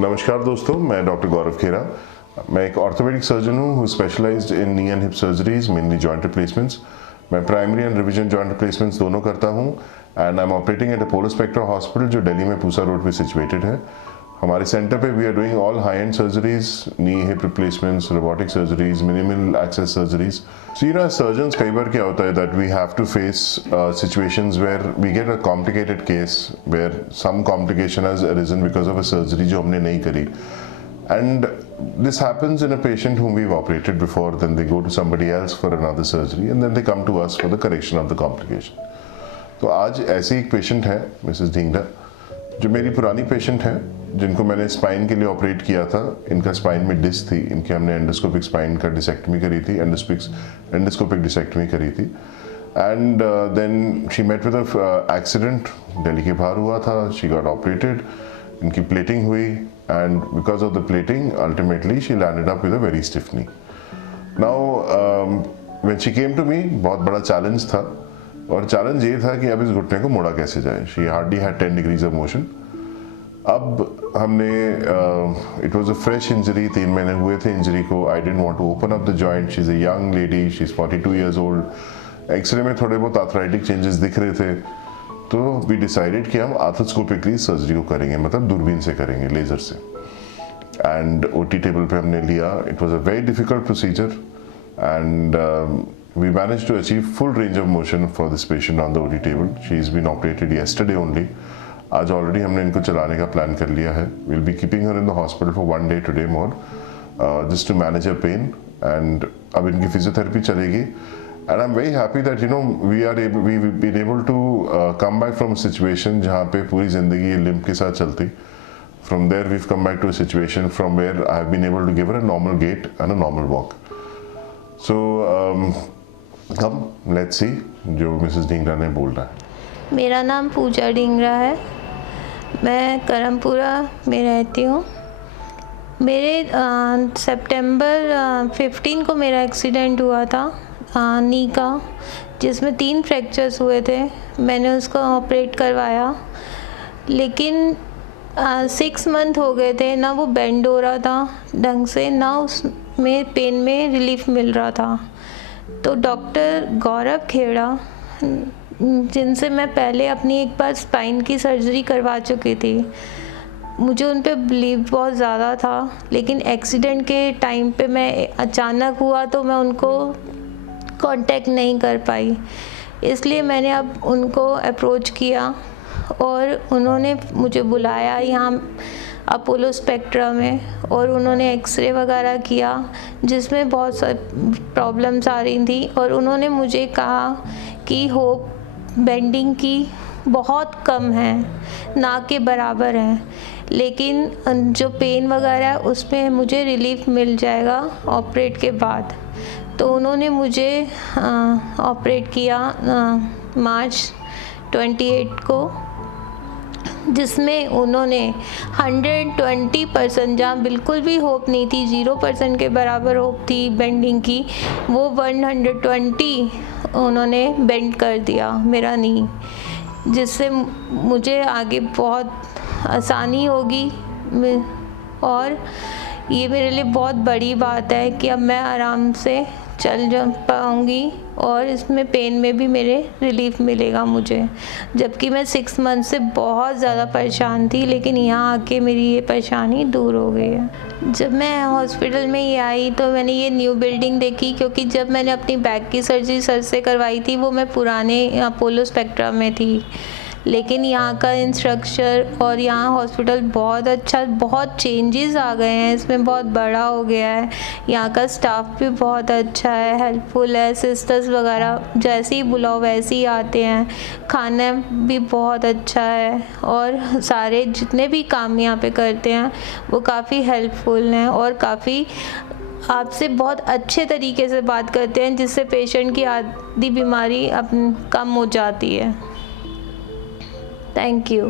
नमस्कार दोस्तों, मैं डॉक्टर गौरव खेरा। मैं एक ऑर्थोपेडिक सर्जन हूँ who specialised in knee and hip surgeries, mainly joint replacements. मैं primary and revision joint replacements दोनों करता हूँ and I am operating at Apollo Spectra hospital जो दिल्ली में पूसा रोड पे सिचुएटेड है। हमारे सेंटर पे we are doing all high end surgeries, knee hip replacements, robotic surgeries, minimal access surgeries. So you know surgeons कई बार क्या होता है that we have to face situations where we get a complicated case where some complication has arisen because of a surgery जो हमने नहीं करी। And this happens in a patient whom we've operated before, then they go to somebody else for another surgery and then they come to us for the correction of the complication. तो आज ऐसी एक patient है Mrs Dhingra जो मेरी पुरानी patient है, जिनको मैंने स्पाइन के लिए ऑपरेट किया था। इनका स्पाइन में डिस्क थी, इनके हमने एंडोस्कोपिक स्पाइन का डिसेक्टमी करी थी, एंडोस्कोपिक डिसेक्टमी करी थी। And then she met with accident, Delhi के बाहर हुआ था, शी गॉट ऑपरेटेड, इनकी प्लेटिंग हुई and because of the plating ultimately she landed up with a very stiff knee. Now when she came to me बहुत बड़ा चैलेंज था और चैलेंज ये था कि अब इस घुटने को मोड़ा कैसे जाए। She hardly had 10 degrees of motion. अब हमने it was a fresh injury, 3 महीने हुए थे इंजरी को। I didn't want to open up the joint. She's a young lady, she's 42 years old. X ray में थोड़े बहुत आर्थराइटिक चेंजेस दिख रहे थे, तो वी डिसाइडेड कि हम आर्थोस्कोपिकली सर्जरी को करेंगे, मतलब दूरबीन से करेंगे, लेज़र से। एंड ओटी टेबल पे हमने लिया। It was a very difficult procedure and we manage to achieve full range of motion for this patient on the OT table. She is been operated yesterday only. आज already हमने इनको चलाने का plan कर लिया है। Will be keeping her in the hospital for 1 day today more just to manage a pain. And अब इनकी फिजियोथेरेपी चलेगी। And I'm very happy that we've been able to come back from a situation जहाँ पे पूरी ज़िंदगी ये limp के साथ चलती। From there we've come back to a situation from where I've been able to give her a normal gait and a normal walk. So let's see जो Mrs Dhingra ने बोल रहा है। मेरा नाम पूजा ढींगरा है, मैं करमपुरा में रहती हूँ। मेरे सितंबर 15 को मेरा एक्सीडेंट हुआ था नी का, जिसमें 3 फ्रैक्चर्स हुए थे। मैंने उसको ऑपरेट करवाया, लेकिन 6 मंथ हो गए थे, ना वो बेंड हो रहा था ढंग से, ना उसमें पेन में रिलीफ मिल रहा था। तो डॉक्टर गौरव खेड़ा, जिनसे मैं पहले अपनी एक बार स्पाइन की सर्जरी करवा चुकी थी, मुझे उन पे बिलीव बहुत ज़्यादा था, लेकिन एक्सीडेंट के टाइम पे मैं अचानक हुआ तो मैं उनको कांटेक्ट नहीं कर पाई। इसलिए मैंने अब उनको अप्रोच किया और उन्होंने मुझे बुलाया यहाँ अपोलो स्पेक्ट्रा में, और उन्होंने एक्सरे वगैरह किया जिसमें बहुत सारी प्रॉब्लम्स आ रही थी। और उन्होंने मुझे कहा कि होप बेंडिंग की बहुत कम है, ना के बराबर है, लेकिन जो पेन वगैरह है उसमें मुझे रिलीफ मिल जाएगा ऑपरेट के बाद। तो उन्होंने मुझे ऑपरेट किया मार्च 28 को, जिसमें उन्होंने 120%, जहाँ बिल्कुल भी होप नहीं थी, 0% के बराबर होप थी बेंडिंग की, वो 120 उन्होंने बेंड कर दिया मेरा नी, जिससे मुझे आगे बहुत आसानी होगी। और ये मेरे लिए बहुत बड़ी बात है कि अब मैं आराम से चल जा पाऊँगी और इसमें पेन में भी मेरे रिलीफ मिलेगा मुझे। जबकि मैं 6 मंथ से बहुत ज़्यादा परेशान थी, लेकिन यहाँ आके मेरी ये परेशानी दूर हो गई है। जब मैं हॉस्पिटल में ये आई तो मैंने ये न्यू बिल्डिंग देखी, क्योंकि जब मैंने अपनी बैक की सर्जरी सर से करवाई थी वो मैं पुराने अपोलो स्पेक्ट्रा में थी, लेकिन यहाँ का इंस्ट्रक्चर और यहाँ हॉस्पिटल बहुत अच्छा, बहुत चेंजेस आ गए हैं इसमें, बहुत बड़ा हो गया है। यहाँ का स्टाफ भी बहुत अच्छा है, हेल्पफुल है, सिस्टर्स वगैरह जैसे ही बुलाओ वैसे ही आते हैं। खाना भी बहुत अच्छा है और सारे जितने भी काम यहाँ पे करते हैं वो काफ़ी हेल्पफुल हैं और काफ़ी आपसे बहुत अच्छे तरीके से बात करते हैं, जिससे पेशेंट की आधी बीमारी कम हो जाती है। Thank you.